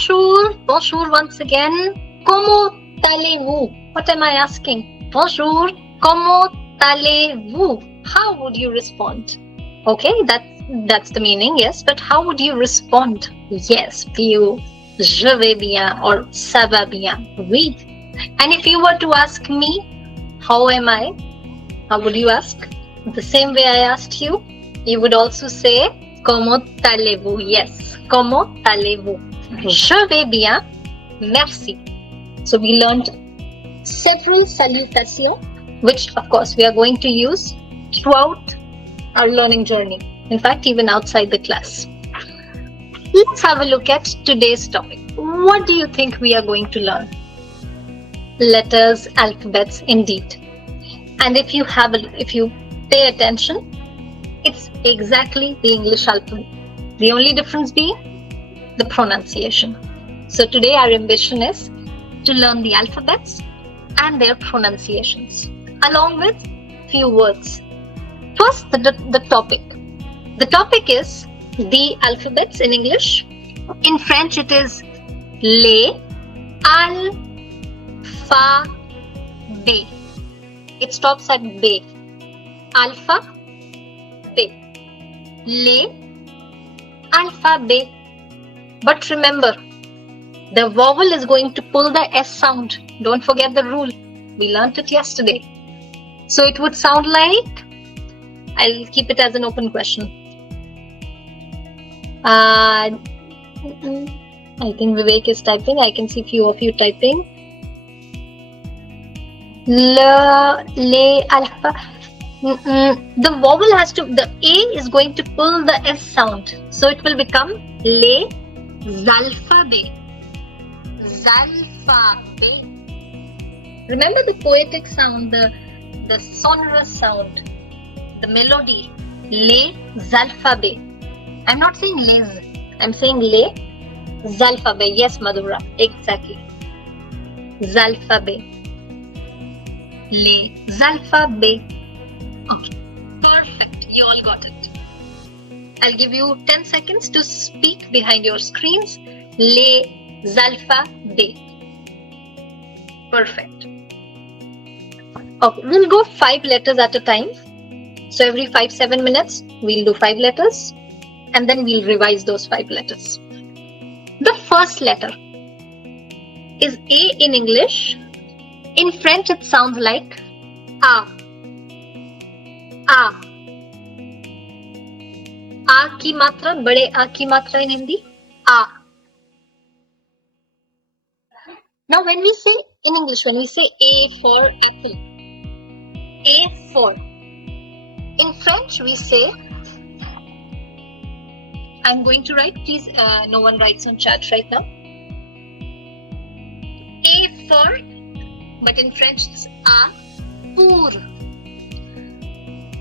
Bonjour. Bonjour once again. Comment allez-vous? What am I asking? Bonjour. Comment allez-vous? How would you respond? Okay, that's the meaning, yes. But how would you respond? Yes, you. Je vais bien or ça va bien. Oui. And if you were to ask me, how am I? How would you ask? The same way I asked you, you would also say, comment allez-vous? Yes, comment allez-vous? Je vais bien, merci. So we learned several salutations, which of course we are going to use throughout our learning journey. In fact, even outside the class. Let's have a look at today's topic. What do you think we are going to learn? Letters, alphabets, indeed. And if you pay attention, it's exactly the English alphabet. The only difference being the pronunciation. So today our ambition is to learn the alphabets and their pronunciations, along with few words. First, the topic. The topic is the alphabets in English. In French, it is les alphabets. It stops at B. Alpha, B. Les alphabets. But remember, the vowel is going to pull the S sound. Don't forget the rule. We learned it yesterday. So it would sound like, I'll keep it as an open question. I think Vivek is typing. I can see few of you typing. Le alpha. The vowel has to, the A is going to pull the S sound. So it will become les alphabets. Zalphabet. Remember the poetic sound, the sonorous sound, the melody. Les alphabets. I'm not saying les. I'm saying les alphabets. Yes, Madhura. Exactly. Alphabet. Les alphabets. Okay. Perfect. You all got it. I'll give you 10 seconds to speak behind your screens. Les alphabets. Perfect. Okay. We'll go 5 letters at a time. So every 5-7 minutes, we'll do 5 letters. And then we'll revise those 5 letters. The first letter is A in English. In French, it sounds like A. A. A की मात्रा, बड़े A की मात्रा in Hindi, A. Now when we say, in English, when we say A for apple, A for. In French, we say, I'm going to write, please, no one writes on chat right now. A for, but in French it's A pour.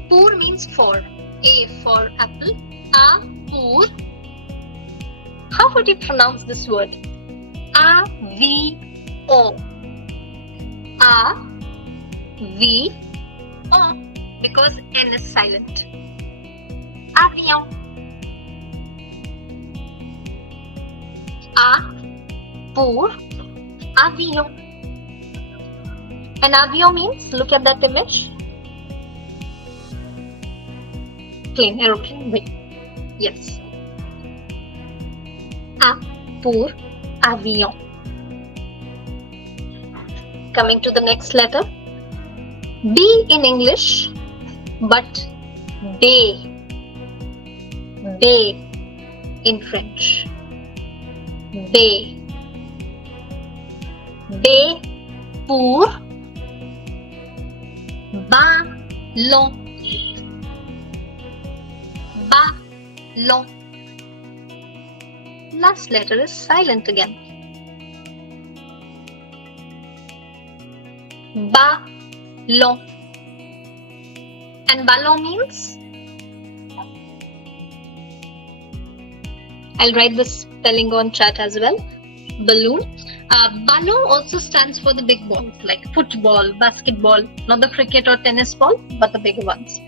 Pour means for. A for apple, A pour. How would you pronounce this word? A-V-O. A-V-O, because N is silent. Avion. A pour avion. And avion means, look at that image. Plane, aeroplane. Wait. Yes. A pour avion. Coming to the next letter. B in English, but bay. Bay in French. Bay. Bay pour ballon. Ballon. Last letter is silent again. Ballon. And ballon means, I'll write the spelling on chat as well. Balloon. Ballon also stands for the big balls like football, basketball, not the cricket or tennis ball, but the bigger ones.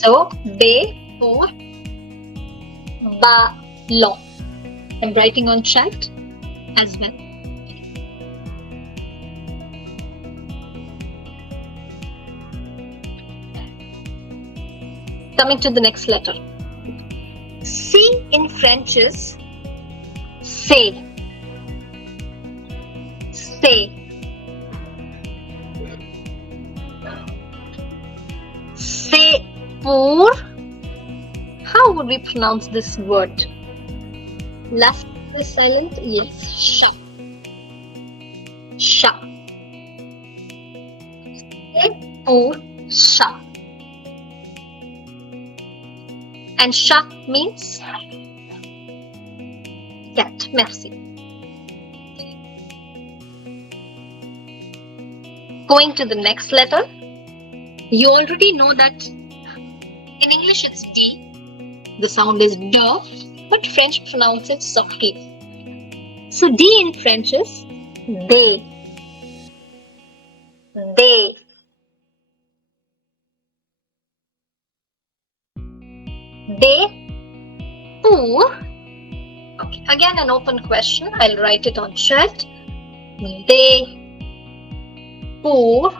So, bay pour ballon. I'm writing on chat. as well. Coming to the next letter. C in French is say. Say. Say pour. How would we pronounce this word? Last is silent. Yes. Sha. Sha. Say pour. Sha. And sha means cat. Merci. Going to the next letter. You already know that in English it's D. The sound is D, but French pronounce it softly. So D in French is they. They. They pour. Okay, again an open question. I'll write it on chat. They pour.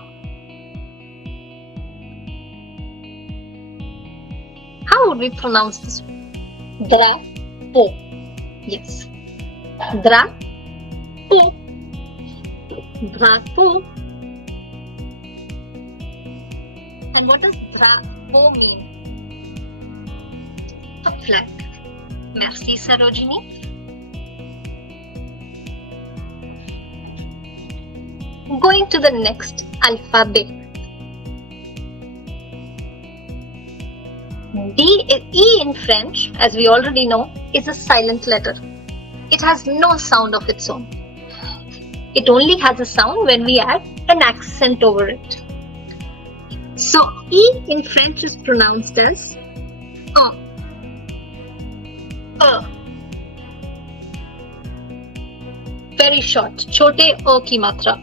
How would we pronounce this? Drapeau. Yes. Drapeau. Drapeau. And what does drapeau mean? A flag. Merci, Sarojini. Going to the next alphabet. E in French, as we already know, is a silent letter. It has no sound of its own. It only has a sound when we add an accent over it. So E in French is pronounced as very short. छोटे अ की मात्रा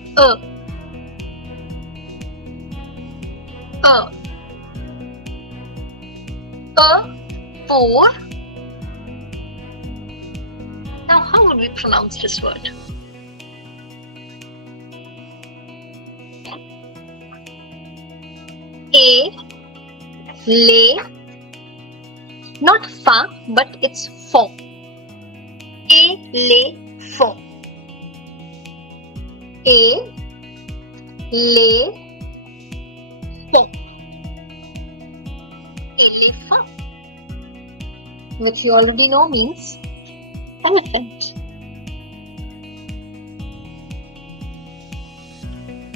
pour. Now, how would we pronounce this word? Le. Not fa, but it's fond. Les fond. Les fond. Elephant, which you already know means elephant.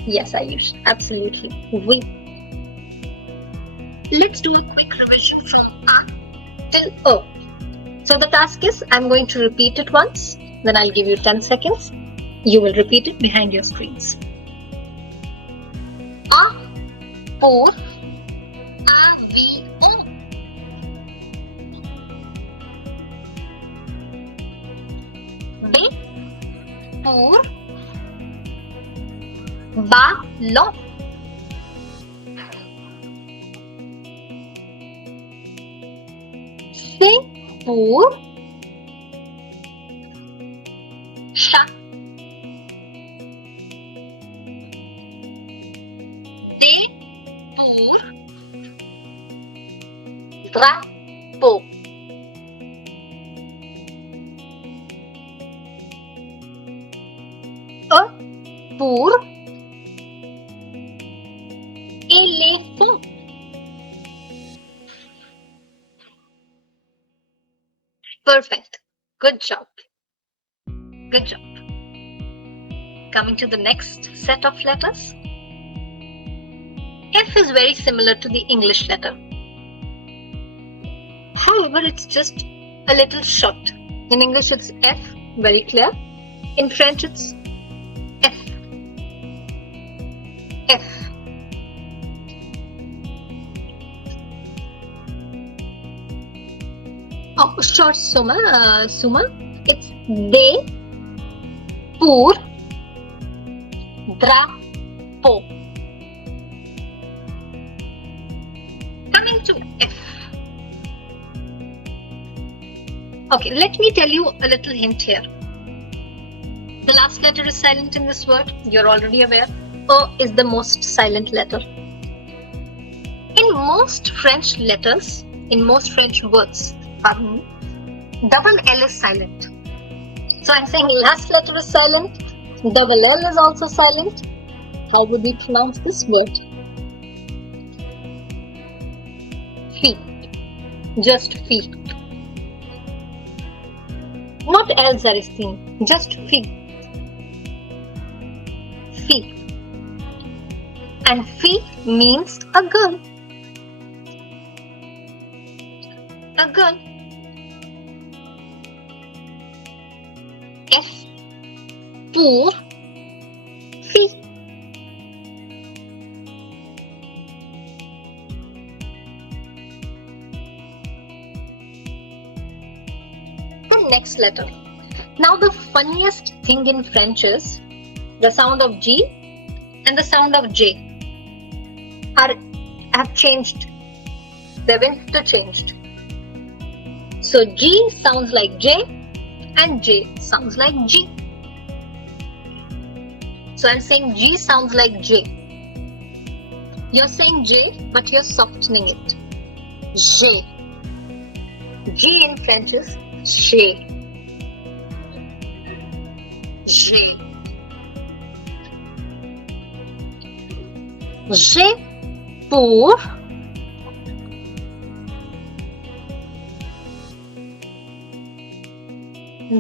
Yes, Ayush, absolutely. Let's do a quick revision from A till O. So the task is, I'm going to repeat it once, then I'll give you 10 seconds. You will repeat it behind your screens. A pour. B pour ballon. C pour chat. D pour drapeau. E pour éléphant. Perfect. Good job. Good job. Coming to the next set of letters. F is very similar to the English letter. However, it's just a little short. In English, it's F, very clear. In French, it's F. F. Oh, short Suma. It's they pour drapeau. Coming to F. Okay, let me tell you a little hint here. The last letter is silent in this word. You're already aware. O is the most silent letter. In most French letters, in most French words, pardon me, double L is silent. So I'm saying last letter is silent, double L is also silent. How would we pronounce this word? Feet. Just feet. Not L's are seen, just feet. Feet. And feet means a girl. A girl. F pour fille. The next letter. Now the funniest thing in French is the sound of G and the sound of J have changed. They've interchanged. So G sounds like J and J sounds like G. So I'm saying G sounds like J. You're saying J, but you're softening it. J. G in French is J. J. J pour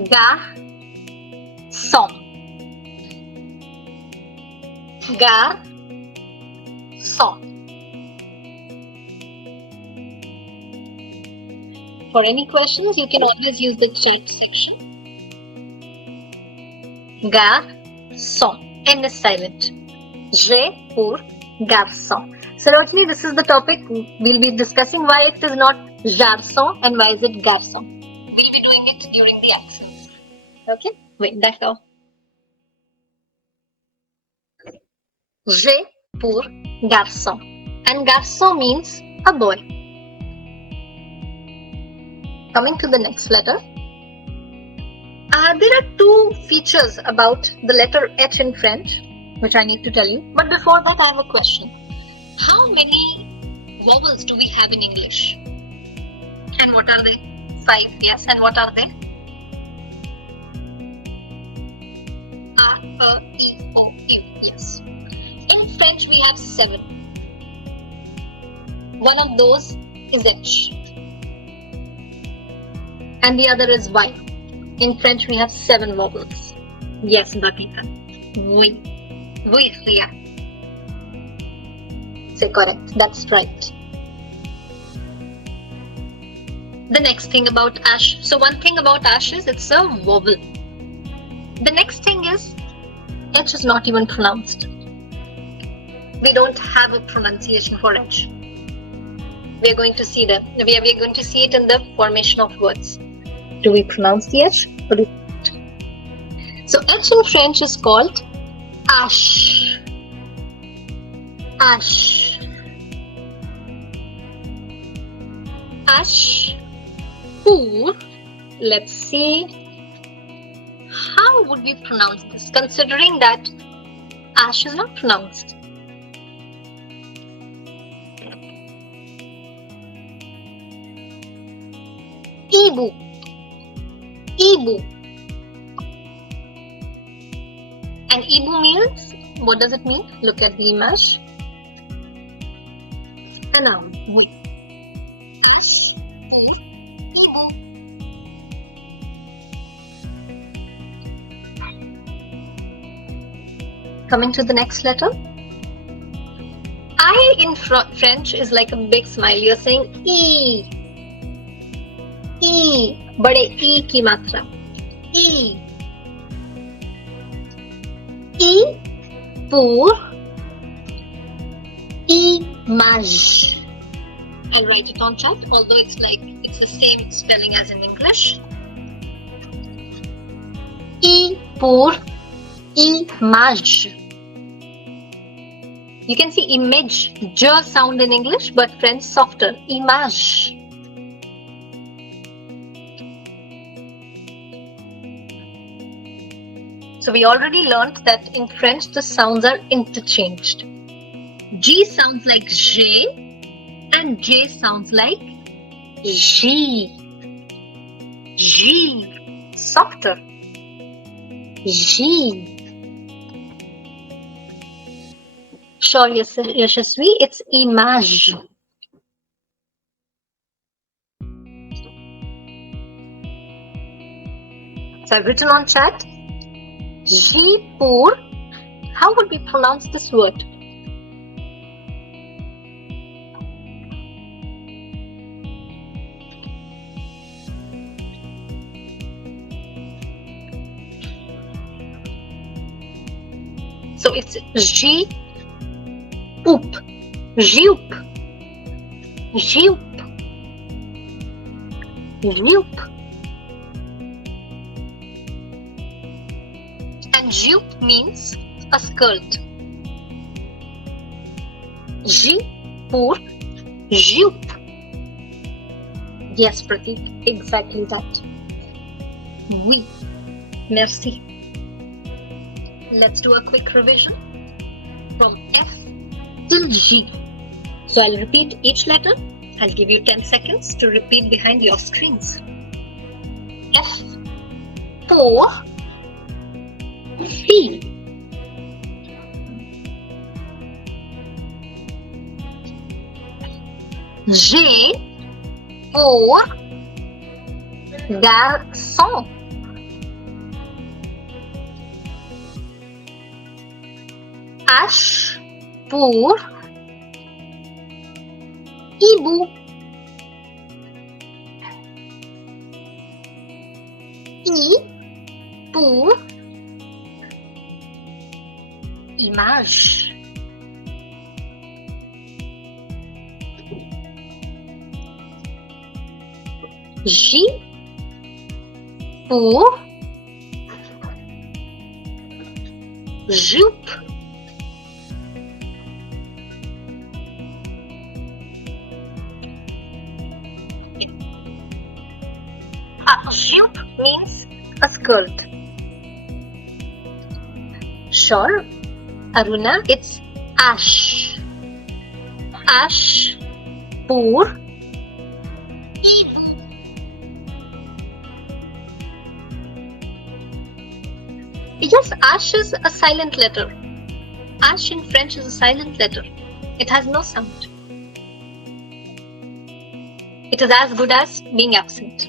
garçon. Garçon. For any questions, you can always use the chat section. Garçon. N is silent. G pour garçon. So Rojni, this is the topic. We'll be discussing why it is not garçon and why is it garçon. We'll be doing it during the accents. Okay? Wait, that's all. G pour garçon. And garçon means a boy. Coming to the next letter. There are two features about the letter H in French, which I need to tell you. But before that, I have a question. How many vowels do we have in English? And what are they? 5, yes. And what are they? R, E, O, U, yes. In French, we have 7. One of those is H. And the other is Y. In French, we have 7 vowels. Yes, Bapika. Oui. Oui, yeah. Say correct. That's right. The next thing about ash. So one thing about ash is it's a vowel. The next thing is H is not even pronounced. We don't have a pronunciation for H. We are going to see that. We are going to see it in the formation of words. Do we pronounce the H? So H in French is called ash. Ash. Ash. Pour. Let's see. How would we pronounce this, considering that ash is not pronounced? Ibu. Ibu. And Ibu means, what does it mean? Look at the image. A noun. Oui. Ash pour Ibu. Coming to the next letter. I in French is like a big smile. You're saying E. E. बड़े E की मात्रा. E. E pour image. I'll write it on chat, although it's the same spelling as in English. E pour image. You can see image, j sound in English, but French softer. Image. So we already learned that in French the sounds are interchanged. G sounds like J and J sounds like J. J. Softer. J. Sure, Yashasvi, it's image. So I've written on chat. Jaipur. How would we pronounce this word? So it's J. Oop. Joop. Joop. Joop. And joop means a skirt. Jaipur. Joop. Yes, Pratik, exactly that. Oui. Merci. Let's do a quick revision from F till G. So I'll repeat each letter. I'll give you 10 seconds to repeat behind your screens. F for C. G for garçon. H pour hibou. I pour image. J pour jupe. Jupe means a skirt. Sure, Aruna, it's ash. Ash pour hibou. Yes, ash is a silent letter. Ash in French is a silent letter. It has no sound. It is as good as being absent.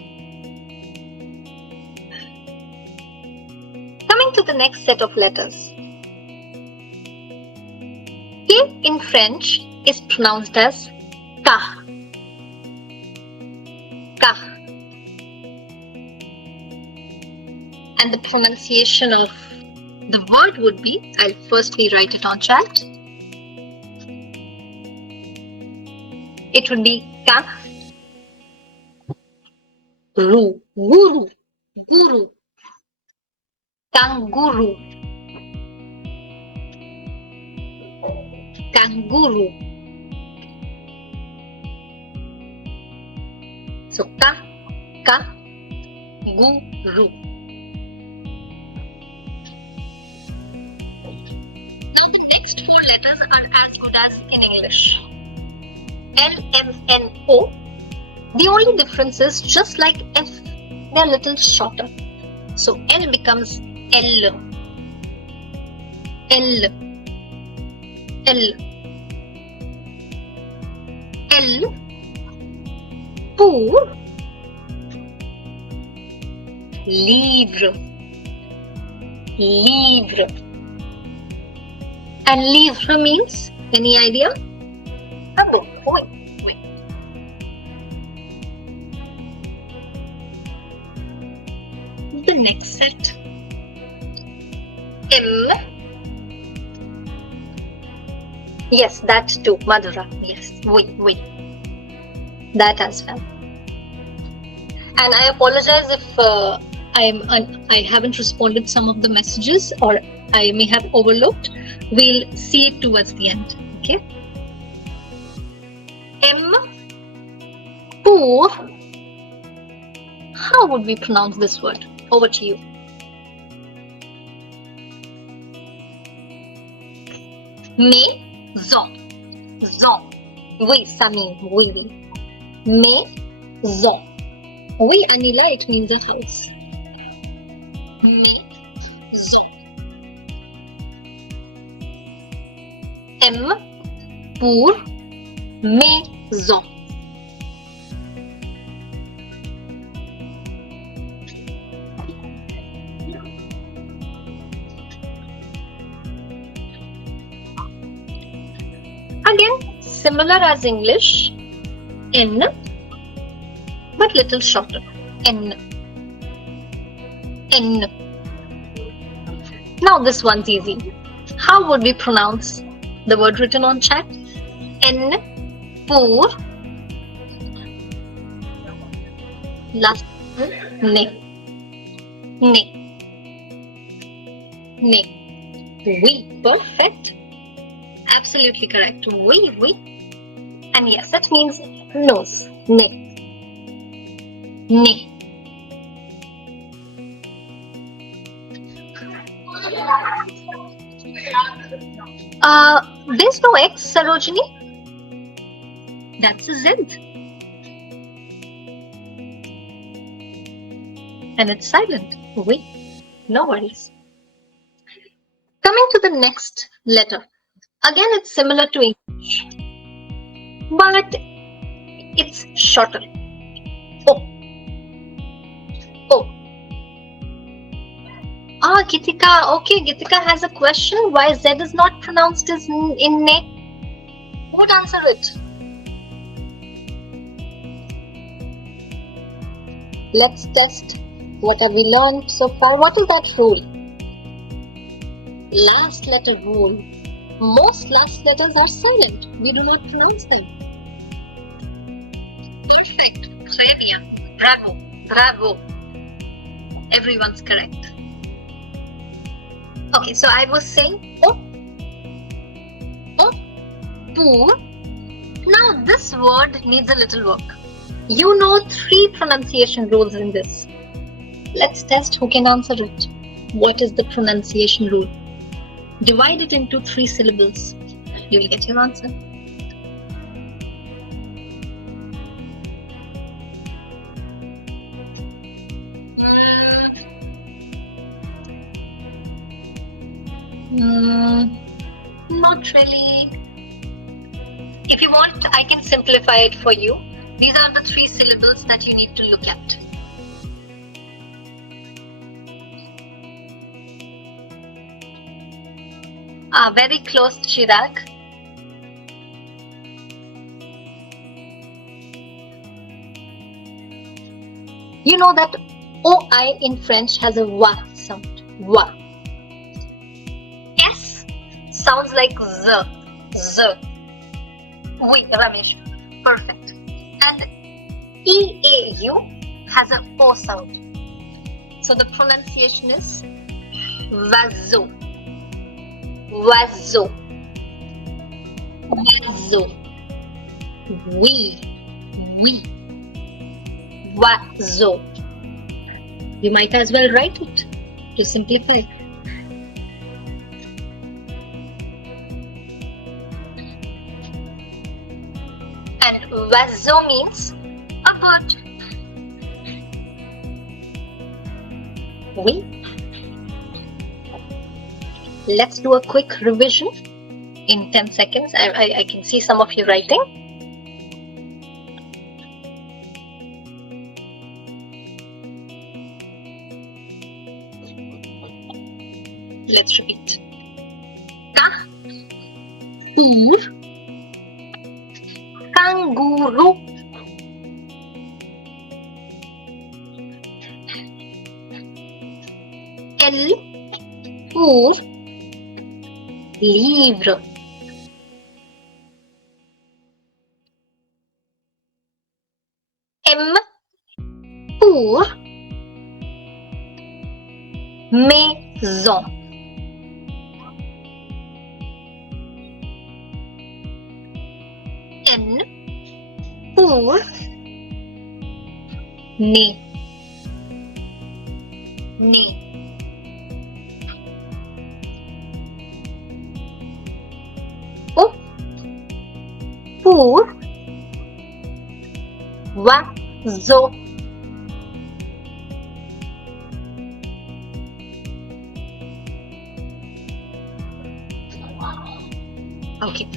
Coming to the next set of letters. K in French is pronounced as ka. Ka. And the pronunciation of the word would be, I'll firstly write it on chat. It would be ka. Ru. Guru. Guru. Kanguru. Kanguru. So ka, guru. Now the next four letters are as good as in English. L, M, N, O. The only difference is just like F, they are a little shorter. So L becomes L. L. L. L. Pour. Livre. Livre. And livre means, any idea? A book. Wait. The next set. M. Yes, that too. Madhura. Yes. We. That as well. And I apologize if I haven't responded some of the messages or I may have overlooked. We'll see it towards the end. Okay. M. Pour. How would we pronounce this word? Over to you. Maison. Zon. Oui, ça means oui, oui. Maison. Oui, Anila, it means a house. Maison. M pour maison. Again, similar as English, N, but little shorter. N. N. Now this one's easy. How would we pronounce the word written on chat? N pour last ne. Ne. Ne. Oui. Perfect. Absolutely correct. Oui, oui. And yes, that means nose. Ne. Ne. There's no X, Sarojini. That's a Z. And it's silent. Oui. No worries. Coming to the next letter. Again, it's similar to English, but it's shorter. O. O. Gitika. Okay, Gitika has a question. Why Z is not pronounced as in ne? Who would answer it? Let's test. What have we learned so far? What is that rule? Last letter rule. Most last letters are silent. We do not pronounce them. Perfect. Très bien. Bravo. Bravo. Everyone's correct. Okay, so I was saying O. O. Pour. Now this word needs a little work. You know 3 pronunciation rules in this. Let's test who can answer it. What is the pronunciation rule? Divide it into 3 syllables. You will get your answer. Not really. If you want, I can simplify it for you. These are the 3 syllables that you need to look at. Very close, Chirag. You know that OI in French has a wa sound. Wa. S sounds like z. Z. Oui, Ramesh. Perfect. And EAU has a O sound. So the pronunciation is vazo. Vazo. Vazo. Oui. Oui. Vazo. You might as well write it to simplify. And vazo means a bird. Oui. Let's do a quick revision in 10 seconds. I can see some of you writing. Let's repeat. Ka, pour, kangaroo, L pour livre. M pour maison. N pour nez. Nez. pour, oiseau. Okay,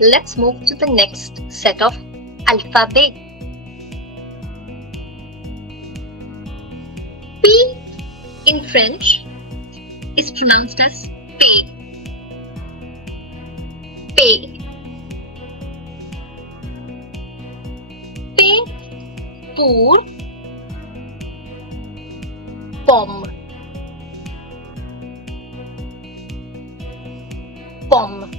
let's move to the next set of alphabet. P in French is pronounced as P. P. P pour pomme. Pomme.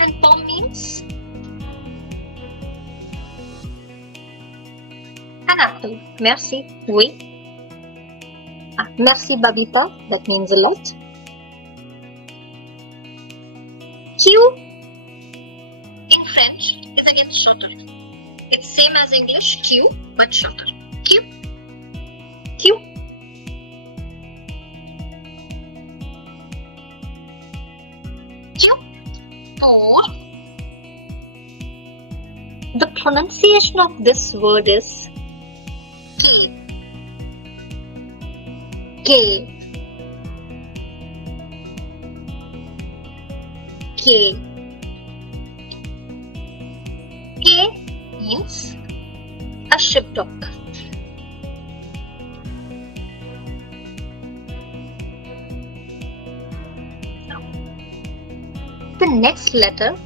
And pomme means an apple. Merci. Oui. Merci Babita. That means a lot. Q in French is again shorter. It's same as English, Q, but shorter. Q. Q. Q. Pour. The pronunciation of this word is K. K. K means a ship dock. The next letter,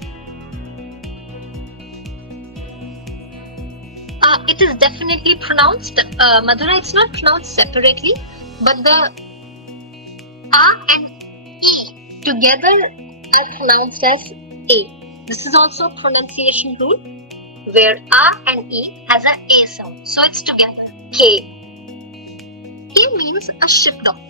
it is definitely pronounced, Madhura, it's not pronounced separately, but the A and E together are pronounced as A. This is also a pronunciation rule where A and E has an A sound. So it's together. K. K means a ship dock.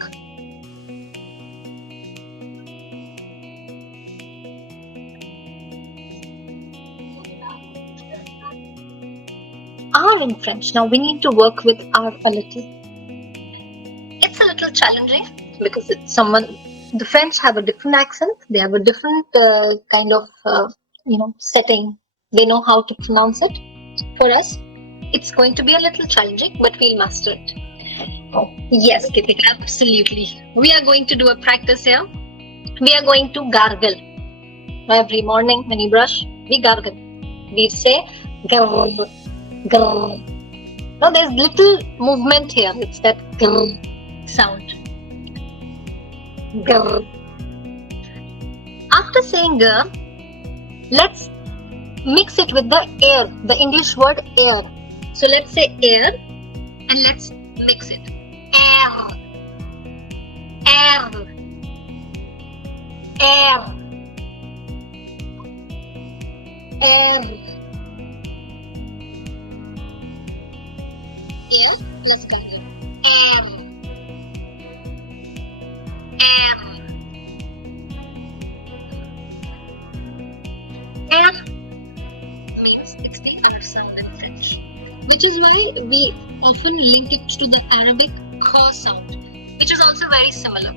R in French. Now we need to work with R a little. It's a little challenging because it's the French have a different accent. They have a different kind of, setting. They know how to pronounce it. For us, it's going to be a little challenging, but we'll master it. Oh, yes, Kritika, absolutely. We are going to do a practice here. We are going to gargle. Every morning when you brush, we gargle. We say gargle, gargle. Now there's little movement here. It's that gargle sound. Gargle. After saying gargle, let's mix it with the air, the English word air. So let's say air and let's mix it. Air, air, air, air. Air plus gargle. Air, air, air. Means it's the R sound in French, which is why we often link it to the Arabic kh sound, which is also very similar.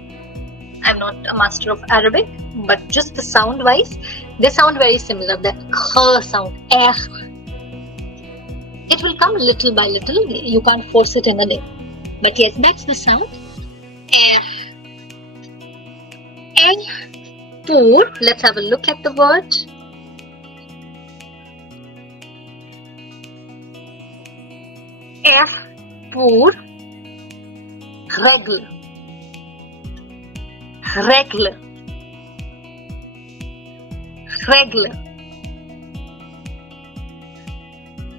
I'm not a master of Arabic, but just the sound wise, they sound very similar. That kh sound, it will come little by little. You can't force it in a day, but yes, that's the sound. Pour. Let's have a look at the word. F pour règle. Règle. Règle.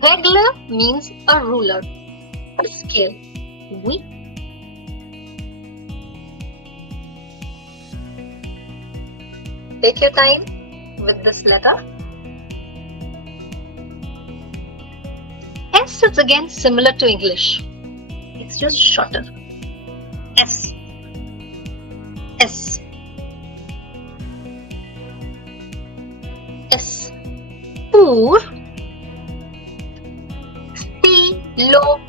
Règle means a ruler, a scale. Oui. Take your time with this letter. S is again similar to English. It's just shorter. S. S. S. Pour. Stylo.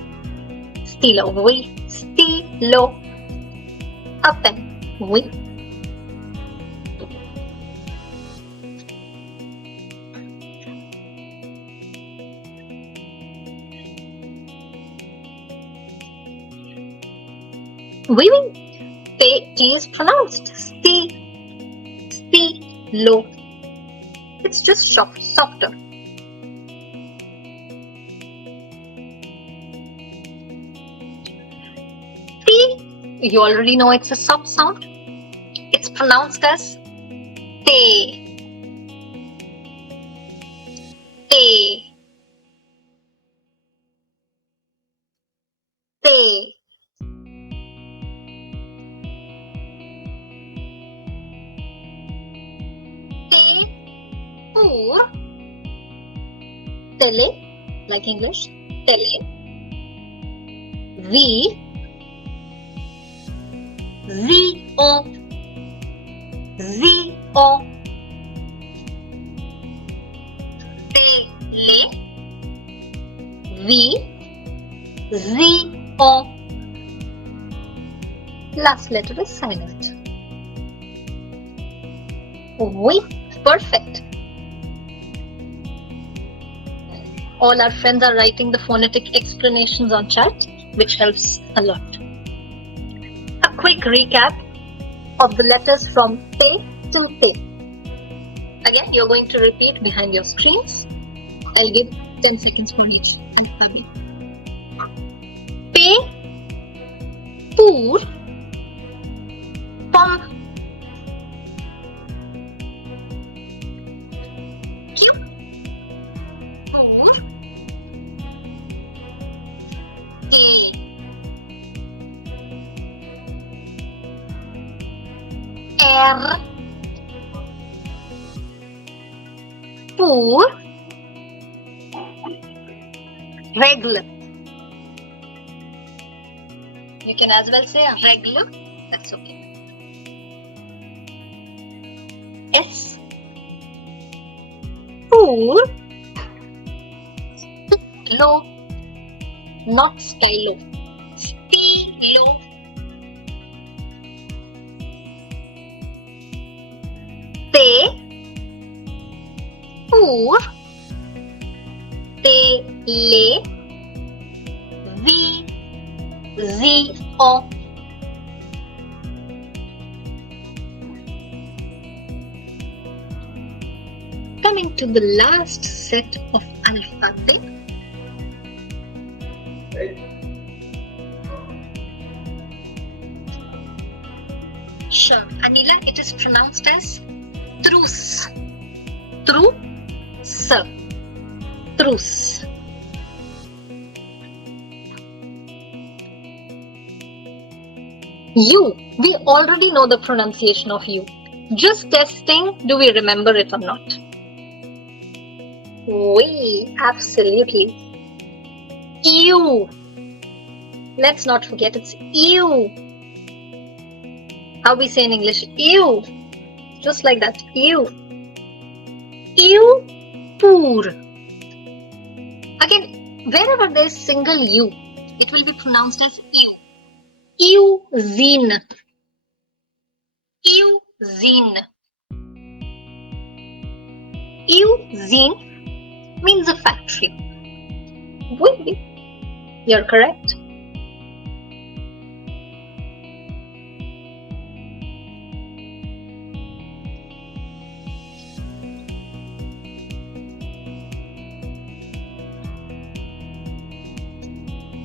Stylo. Oui. Stilo. A pen. Oui. Oui, oui. T is pronounced stilo. It's just softer. T, you already know it's a soft sound. It's pronounced as te. Te. Te. T for tele, like English. Tele. V. Z-O. Z-O. Tele. V. Z-O. Last letter is silent. Oui, perfect. All our friends are writing the phonetic explanations on chat, which helps a lot. A quick recap of the letters from te to te. Again, you're going to repeat behind your screens. I'll give 10 seconds for each alphabet. P pour pomme. Q pour thé. R pour règle. You can as well say règle, that's okay. S pour low, not stylo. Stilo. T pour télé. V-Z-O. Coming to the last set of alphabet. Sure, Anila, it is pronounced as truce. Truce. Truce. U. We already know the pronunciation of U. Just testing, do we remember it or not? Oui, absolutely. U. Let's not forget it's U. How we say in English? U. Just like that. U. U pour. Again, wherever there's single U, it will be pronounced as U. Usine. Usine. Usine means a factory. You're correct.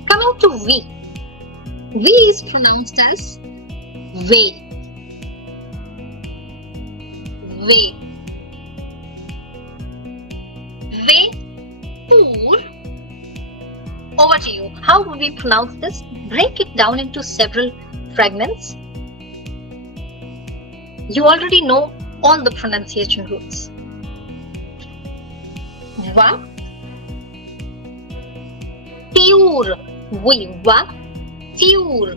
Coming to V. V is pronounced as way. Way. Way pour. Over to you. How would we pronounce this? Break it down into several fragments. You already know all the pronunciation rules. Va. Tiur. Oui, va. Tiur.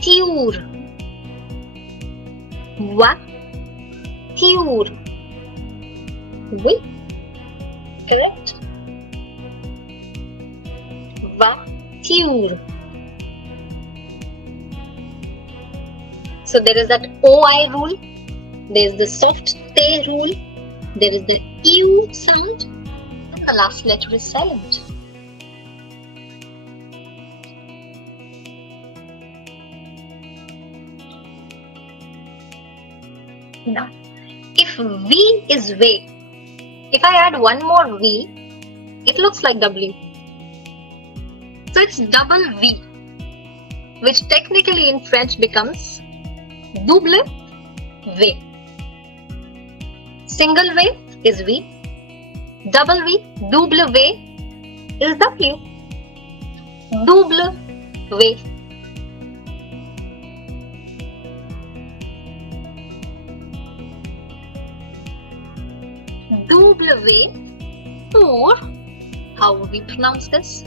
Tiur. Va. Tiur. Oui. Correct. Va. Tiur. So there is that OI rule, there is the soft T rule, there is the U sound, and the last letter is silent. Now, if V is way, if I add one more V, it looks like W. So it's double V, which technically in French becomes double V. Single V is V, double V, double V is W. Double V. W, or how would we pronounce this?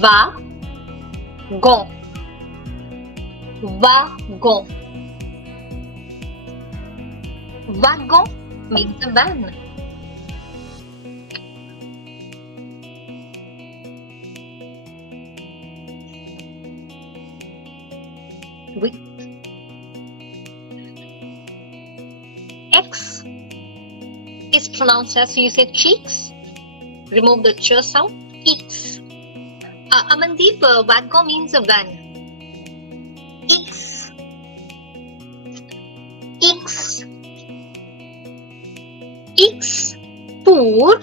Wagon. Wagon. Wagon means a van. X is pronounced as, so you say cheeks, remove the ch sound, X. Amandeep, wagon means a van. X. X. X pour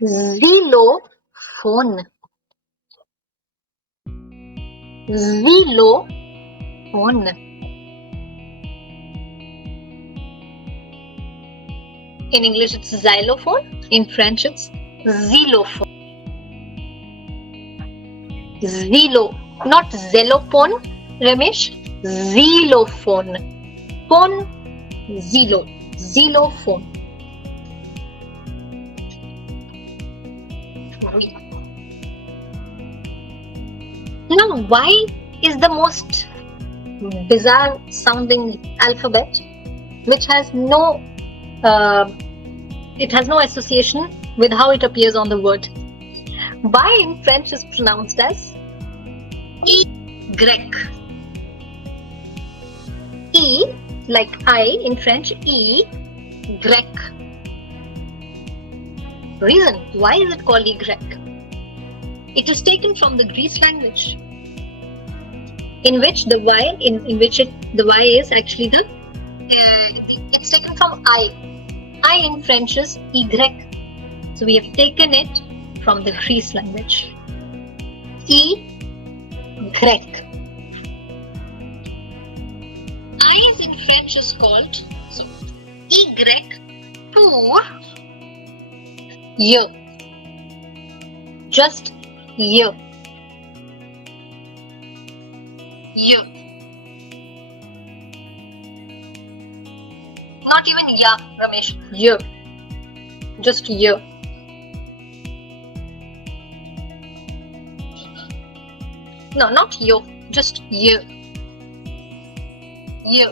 xylophone. Xylophone. In English it's xylophone, in French it's xylophone. Not xylophone, Ramesh. Xylophone. Phone, xylophone. Now, Y is the most bizarre sounding alphabet, which has no association with how it appears on the word. Y in French is pronounced as Y. E, like I in French, Y. Reason, why is it called Y? It is taken from the Greek language, in which the Y, the Y is actually it's taken from I. I in French is Y. So we have taken it from the Greek language. Y. Eyes in French is called Y pour ye. Just ye. Ye. Not even ya, Ramesh. Ye. Just ye. No, not yo. Just ye. Ye.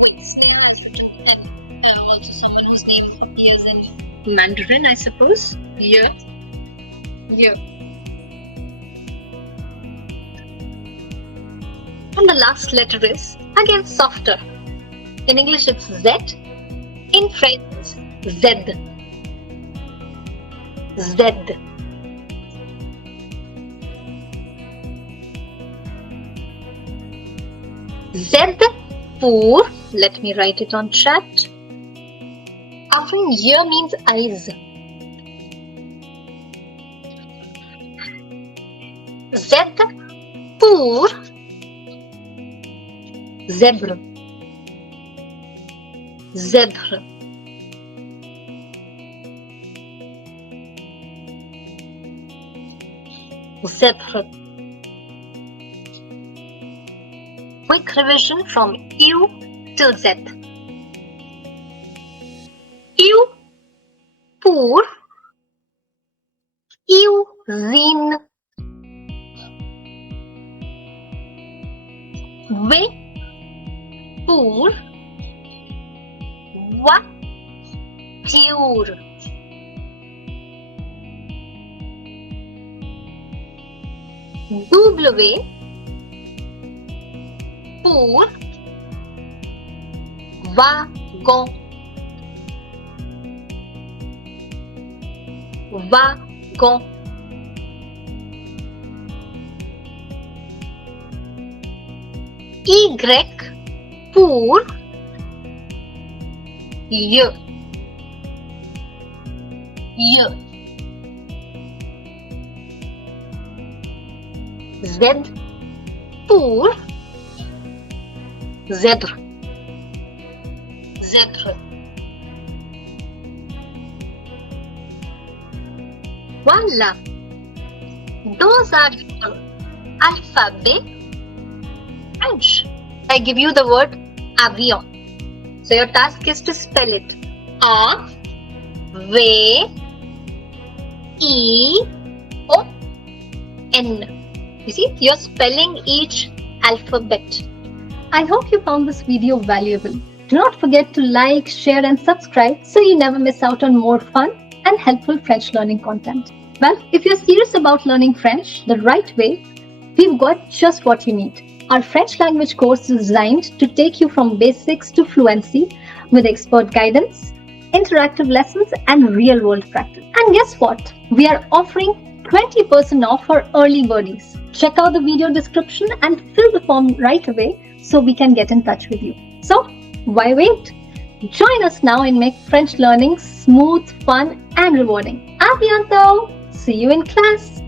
Wait, Sneha has written also someone whose name appears in Mandarin, I suppose. Ye. Ye. And the last letter is again softer. In English it's Z. In French it's Z. Z. Z pour, let me write it on chat. Often year means eyes. Z pour zèbre. Zèbre. Zèbre. Quick revision from U till Z. U pour usine. V pour voiture. W pour wagon. Wagon. Y pour y. Z pour zèbre. Voila. Those are your alphabet French. I give you the word avion. So your task is to spell it. A V E O N. You see, you're spelling each alphabet. I hope you found this video valuable. Do not forget to like, share and subscribe so you never miss out on more fun and helpful French learning content. Well, if you're serious about learning French the right way, we've got just what you need. Our French language course is designed to take you from basics to fluency with expert guidance, interactive lessons and real-world practice. And guess what? We are offering 20% off for early birdies. Check out the video description and fill the form right away so we can get in touch with you. So, why wait? Join us now and make French learning smooth, fun and rewarding. À bientôt! See you in class!